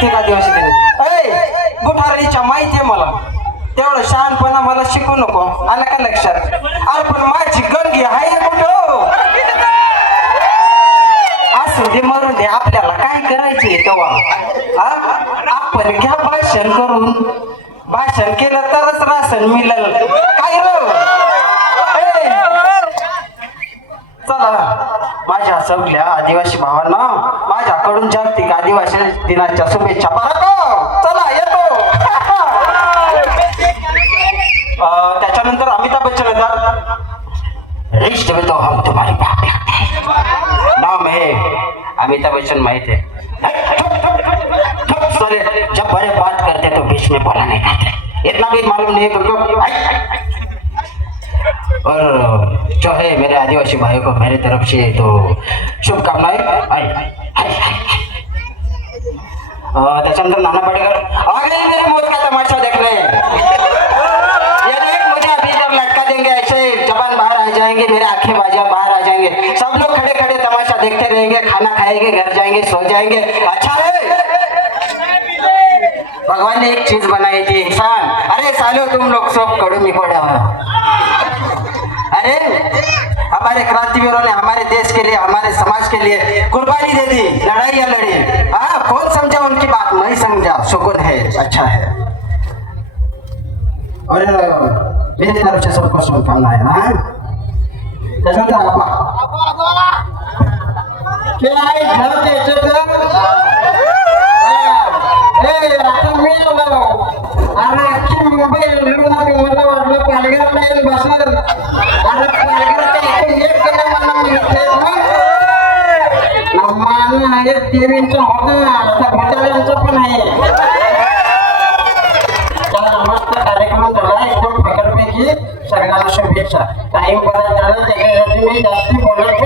जागतिक आदिवासी दिन अय बुठारीच्या माहिती आहे मला. तेवढं शहाणपणा मला शिकू नको. आलं का लक्षात? अरे पण माझी गंगी आहे कुठं? असू दे मरून दे. आपल्याला काय करायचे तेव्हा? आपण घ्या भाषण करून. भाषण केलं तरच रासन मिळेल. काय चला. माझ्या सगळ्या आदिवासी भावांना माझ्याकडून जागतिक आदिवासी दिनाच्या शुभेच्छा पाहतो. चला येतो. अं, त्याच्यानंतर अमिताभ बच्चन येतात रिश्ते में तो हम तुम्हारी बाप नाम है अमिताभ बच्चन माहीत है? जब बड़े बात करते तो बीच में बोला नहीं करते इतना भी मालूम नहीं है तुमको? और जो है मेरे आदिवासी भाइयों को मेरे तरफ़ से तो शुभकामनाएँ। त्याच्यानंतर नाना पाटेकर आ गई मेरी मौत का तमाशा देखने मुझे ऐसे जबान बाहर आ जाएँगे, मेरे आँखें बाज़ार बाहर आ जाएँगे। सब लोग खड़े खड़े तमाशा देखते रहेंगे, खाना खाएँगे, घर जाएँगे, सो जाएँगे। अच्छा है? भगवान ने एक चीज़ बनाई थी, इंसान। अरे सालो तुम लोग सब कड़ू में पड़ा अरे हमारे क्रांतिवीरों ने हमारे देश के लिए, हमारे समाज के लिए कुर्बानी दे दी, लड़ाई लड़ी। हाँ कौन समझा उनकी बात? मैं समझा। शुक्र है अच्छा है। और मेरी तरफ़ से सबको शुभकामना है ना त्याच्यानंतर आपा आहे घर द्यायचं मान होतं आता भटाल्यांचं पण आहे. चला मस्त कार्यक्रम झाला एकदम प्रकटपैकी सगळ्यांना शुभेच्छा. टाइम परत झाला त्याच्यासाठी मी जास्ती बोलत